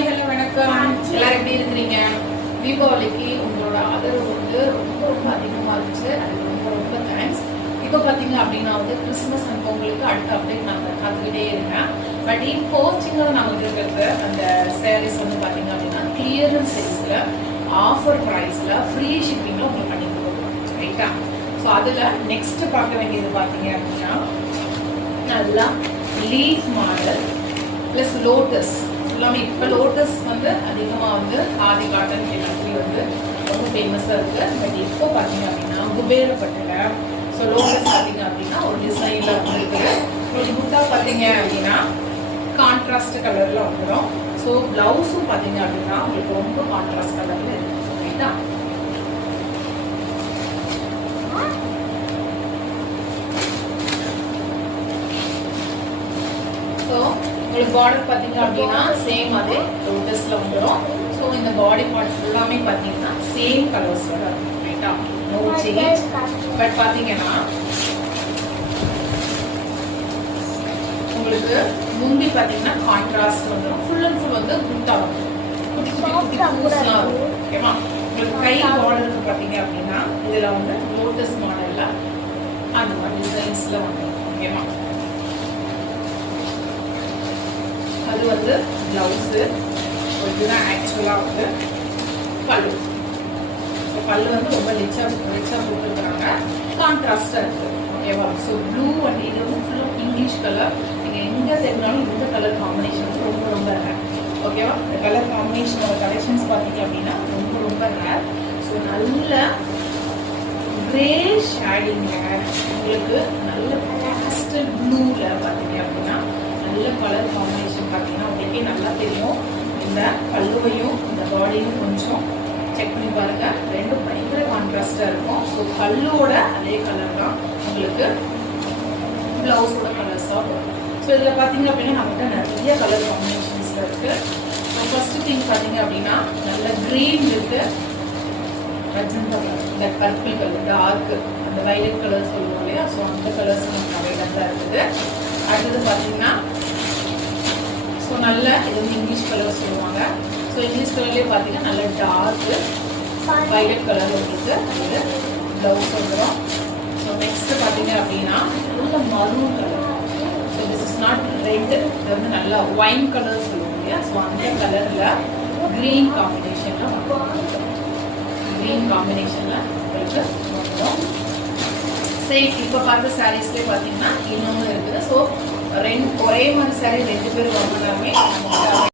Hi hello வணக்கம். எல்லாரும் எப்படி இருக்கிறீங்க? தீபாவளிக்கு உங்களோட ஆதரவு வந்து ரொம்ப ரொம்ப அதிகமாக இருந்துச்சு. அதுக்கு ரொம்ப ரொம்ப தேங்க்ஸ். இப்போ பார்த்தீங்க அப்படின்னா வந்து கிறிஸ்மஸ் அண்ட் பொங்கலுக்கு அடுத்த அப்டேட் நாங்கள் காத்துக்கிட்டே இருக்கேன். பட் இப்போ சின்னதாக நாங்கள் இருக்கிற அந்த சேரீஸ் வந்து பார்த்தீங்க அப்படின்னா கிளியரன்ஸ் சேல்ஸில் ஆஃபர் ப்ரைஸில் ஃப்ரீ ஷிப்பிங்கில் உங்களுக்கு பண்ணி கொடுக்குறோம். ரைட்டா? ஸோ அதில் நெக்ஸ்ட் பார்க்க வேண்டியது பார்த்தீங்க அப்படின்னா நல்லா லீஃப் மாடல் ப்ளஸ் லோட்டஸ் எல்லாமே. இப்போ லோட்டஸ் வந்து அதிகமாக வந்து ஆதி காட்டன் எல்லாத்துலேயும் வந்து ரொம்ப ஃபேமஸாக இருக்குது. பட் இப்போ பார்த்தீங்க அப்படின்னா குபேரப்பட்டில் ஸோ லோட்டஸ் பார்த்தீங்க அப்படின்னா ஒரு டிசைனில் இருக்குது. கொஞ்சம் குட்டாக பார்த்தீங்க அப்படின்னா கான்ட்ராஸ்ட் கலரில் வந்துடும். ஸோ ப்ளவுஸும் பார்த்தீங்க அப்படின்னா உங்களுக்கு ரொம்ப கான்ட்ராஸ்ட் கலரில் இருக்குது. ரைட்டா? ஸோ உங்களுக்கு பார்டர் பார்த்தீங்க அப்படின்னா சேம் அதே லோட்டஸ்ல வந்துடும். ஸோ இந்த பாடி பார்ட் ஃபுல்லாமே பார்த்தீங்கன்னா சேம் கலர்ஸ் வரும். ரைட்டா? No change. பட் பார்த்தீங்கன்னா உங்களுக்கு முந்தி பார்த்தீங்கன்னா கான்ட்ராஸ்ட் வந்துடும். ஃபுல் அண்ட் ஃபுல் வந்து குட்டா வரும். குட்டி குட்டி குட்டி பூஸ்லாம் இருக்கும். ஓகேவா? உங்களுக்கு கை பார்டருக்கு பார்த்தீங்க அப்படின்னா இதில் வந்து லோட்டஸ் மாடலில் அந்த மாதிரி டிசைன்ஸில் வந்துடும். ஓகேவா? அது வந்து ப்ளவுஸு. இதுதான் ஆக்சுவலாக வந்து பல்லு. ஸோ பல்லு வந்து ரொம்ப ரிச்சாக போட்டுருக்குறாங்க. கான்ட்ராஸ்டாக இருக்குது. ஓகேவா? ஸோ ப்ளூ அண்ட் இது வந்து ஃபுல்லாக இங்கிலீஷ் கலர். நீங்கள் எங்கே தெரிஞ்சாலும் இந்த கலர் காம்பினேஷன் வந்து ரொம்ப ரொம்ப ரேர். ஓகேவா? இந்த கலர் காம்பினேஷனோட கலெக்ஷன்ஸ் பார்த்தீங்க அப்படின்னா ரொம்ப ரொம்ப ரேர். ஸோ நல்ல கிரே ஷேடிங்கில் உங்களுக்கு நல்ல பேஸ்டல் ப்ளூவில் பார்த்தீங்க அப்படின்னா நல்ல கலர் காம்பினேஷன் பார்த்தீங்கன்னா உங்களுக்கே நல்லா தெரியும். இந்த பல்லுவையும் இந்த பாடியும் கொஞ்சம் செக் பண்ணி பாருங்க. ரெண்டும் பயங்கர கான்ட்ராஸ்டாக இருக்கும். ஸோ பல்லுவோட அதே கலர் தான் உங்களுக்கு ப்ளவுஸோட கலர்ஸாக வரும். ஸோ இதில் பார்த்தீங்க அப்படின்னா நம்மகிட்ட நிறைய கலர் காம்பினேஷன்ஸில் இருக்குது. ஸோ ஃபர்ஸ்ட் திங் பார்த்தீங்க அப்படின்னா நல்ல க்ரீன் இருக்குது, ரஜந்தா கலர், இந்த பர்பிள் கலர், டார்க்கு அந்த வைலட் கலர் சொல்லுவோம் இல்லையா? ஸோ அந்த கலர்ஸ் நமக்கு அவைலபிளாக இருக்குது. அடுத்தது பார்த்தீங்கன்னா ஸோ நல்ல இது வந்து இங்கிலீஷ் கலர் சொல்லுவாங்க. ஸோ இங்கிலீஷ் கலர்லேயே பார்த்தீங்கன்னா நல்ல டார்க்கு வைலட் கலர் வந்துருக்கு. இது ப்ளவுஸ் வந்துடும். ஸோ நெக்ஸ்ட் பார்த்தீங்க அப்படின்னா நல்ல maroon colour. So this is not red, இது வந்து நல்லா ஒயின் கலர் சொல்லுவோம் இல்லையா? ஸோ அந்த கலரில் க்ரீன் காம்பினேஷனில் க்ரீன் காம்பினேஷனில் உங்களுக்கு வந்துடும். சரி, இப்போ பார்த்த சாரீஸ்லேயே பார்த்தீங்கன்னா இன்னொன்று இருக்குது. ஸோ ஒரே மாதிரி சாரீ 2 பேர் வாங்கினாலுமே